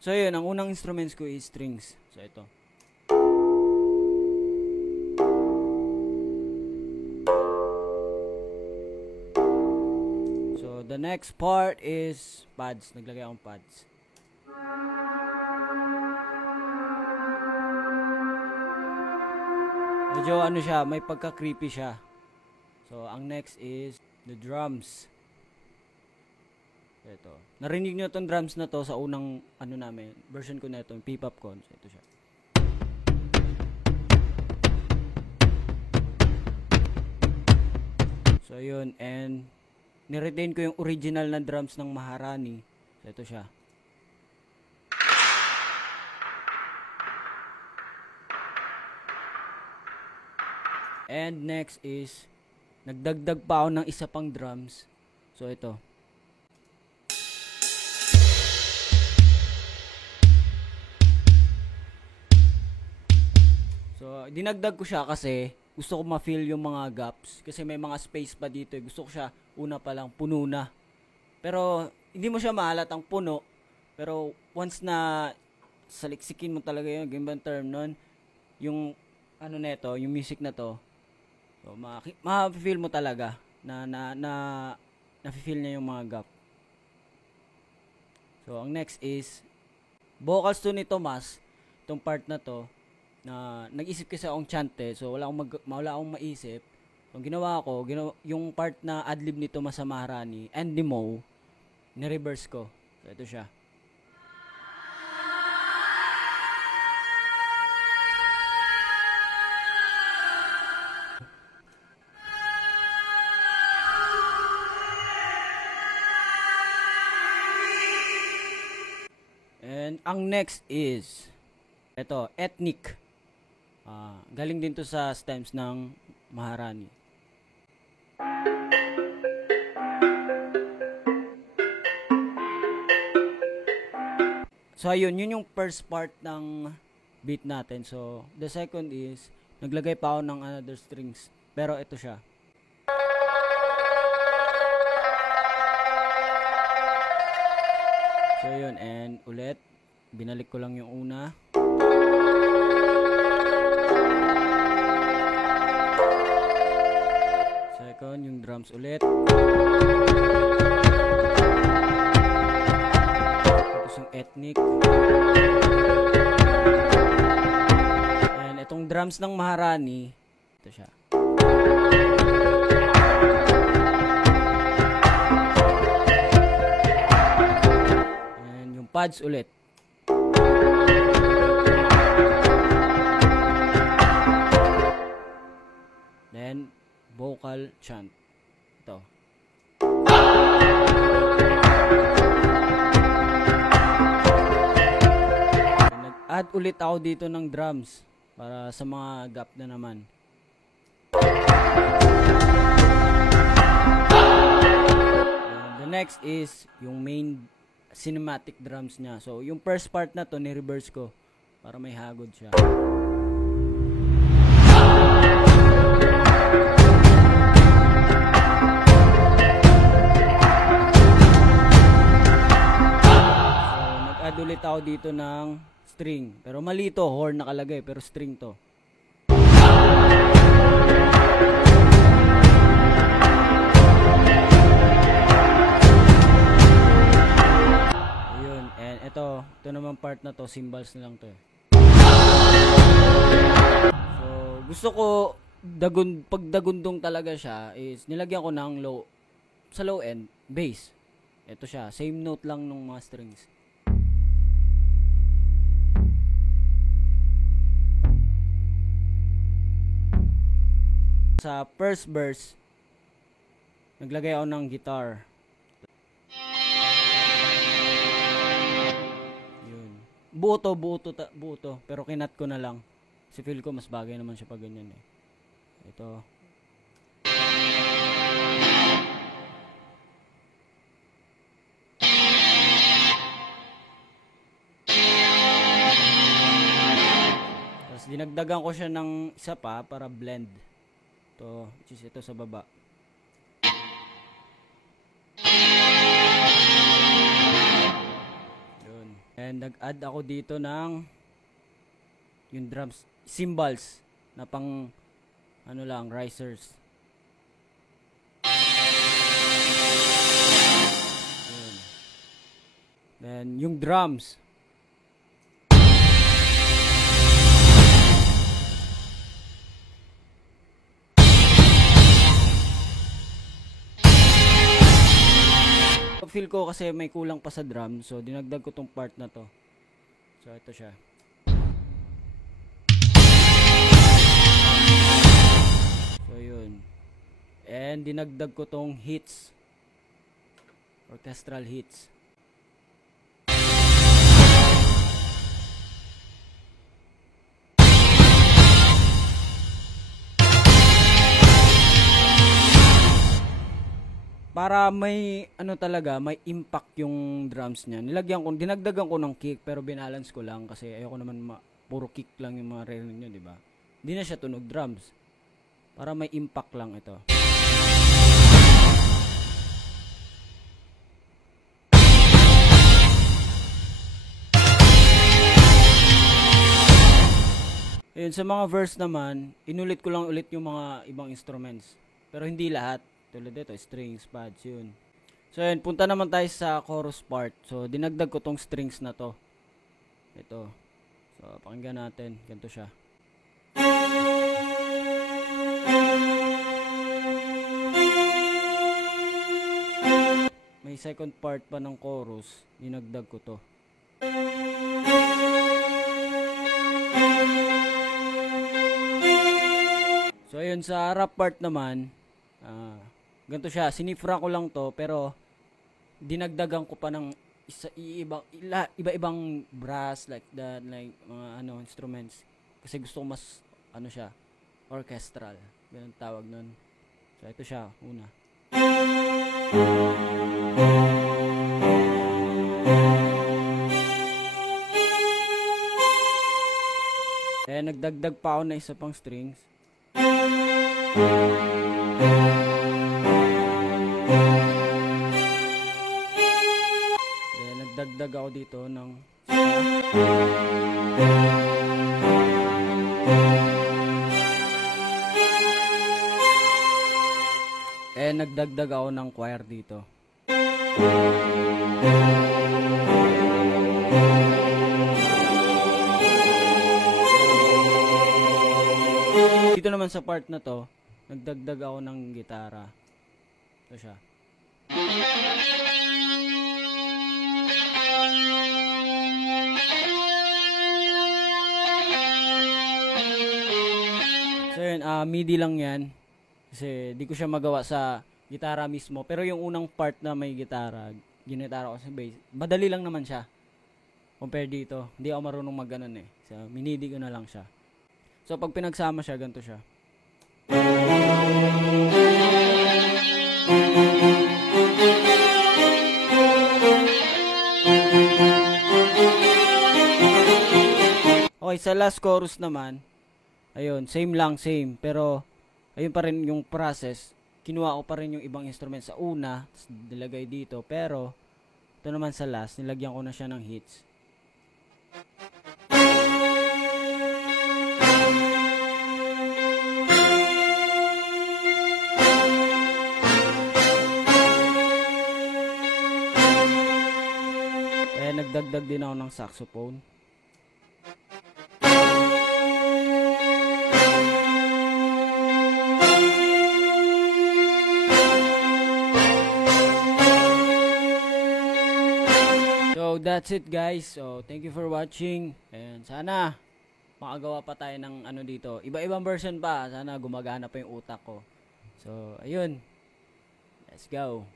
So yun, ang unang instruments ko is strings. So ito. So the next part is pads. Naglagay akong pads. Medyo ano siya, may pagka-creepy siya. So ang next is the drums. Ito. Narinig nyo itong drums na to sa unang ano namin, version ko na ito, yung P-Popcon. So ito siya. So yun, and niretain ko yung original na drums ng Maharani. So ito siya. And next is nagdagdag pa ako ng isa pang drums. So ito. So dinagdag ko siya kasi gusto ko ma-fill yung mga gaps kasi may mga space pa dito. Gusto ko siya una pa lang puno na. Pero hindi mo siya mahalatang puno. Pero once na saliksikin mo talaga yung gimbang term nun, yung ano neto, yung music na to, so ma-feel mo talaga na na-feel niya yung mga gap. So ang next is vocals to ni Tomas, itong part na to, na nag-isip kasi akong chant eh, so wala akong maisip. So, ang ginawa ko, yung part na adlib ni Tomas sa Maharani and ni Mo, ni-reverse ko. So ito siya. And ang next is ito, ethnic. Galing din to sa stems ng Maharani. So ayun, yun yung first part ng beat natin. So the second is naglagay pa ako ng another strings. Pero ito siya. So yun, and ulit binalik ko lang yung una. Second, yung drums ulit. Tapos yung ethnic. And itong drums ng Maharani, ito siya. And yung pads ulit. Then vocal chant. Ito. Nag-add ulit ako dito ng drums para sa mga gap na naman. The next is yung main cinematic drums niya. So yung first part na to ni-reverse ko para may hagod siya. Ulit ako dito ng string. Pero mali to, horn nakalagay, pero string to. Ayun, and ito naman part na to, cymbals na lang to. So, gusto ko pag dagundong talaga siya is nilagyan ko ng sa low end, bass. Ito siya, same note lang nung mga strings. Sa first verse, naglagay ako ng guitar. Yun. Buo to, pero kinat ko na lang. Kasi feel ko mas bagay naman siya pag ganyan eh. Ito. Tapos dinagdagan ko siya ng isa pa para blend. Ito, which is ito sa baba. Yun. And nag-add ako dito ng yung drums, cymbals na pang ano lang, risers. Ayan. Then yung drums. Feel ko kasi may kulang pa sa drum, so dinagdag ko tong part na to. So ito siya. So yun. And dinagdag ko tong hits, orchestral hits. Para may ano talaga, may impact yung drums niya. Dinagdagan ko ng kick pero binalance ko lang kasi ayoko naman puro kick lang yung mga rare niyo, di ba? Hindi na siya tunog drums. Para may impact lang ito. Ayun, sa mga verse naman, inulit ko lang ulit yung mga ibang instruments. Pero hindi lahat. Tulad dito, strings, pads, yun. So yun, punta naman tayo sa chorus part. So dinagdag ko tong strings na to. Ito. So pakinggan natin, ganito siya. May second part pa ng chorus, dinagdag ko to. So ayun, sa rap part naman, ganito siya, sinifra ko lang to pero dinagdagan ko pa ng iba-ibang brass like that, like mga instruments kasi gusto ko mas siya, orchestral, ganun tawag nun. So ito siya, una. Kaya nagdagdag pa ako na isa pang strings. Nagdagdag ako dito ng nagdagdag ako ng choir dito. Dito naman sa part na to, nagdagdag ako ng gitara. Ito siya. So yun, MIDI lang yan. Kasi di ko siya magawa sa gitara mismo. Pero yung unang part na may gitara, ginitara ko sa bass, madali lang naman siya. Compare dito, hindi ako marunong mag-ganon eh. So minidi ko na lang siya. So pag pinagsama siya, ganito siya. Okay, sa last chorus naman, ayun, same lang, same. Pero, ayun pa rin yung process. Kinuha ko pa rin yung ibang instrument sa una, nilagay dito. Pero, ito naman sa last, nilagyan ko na siya ng hits. Kaya nagdagdag din ako ng saxophone. So that's it guys. So thank you for watching. And sana makagawa pa tayo ng dito. Iba-ibang version pa. Sana gumagana pa yung utak ko. So ayun. Let's go.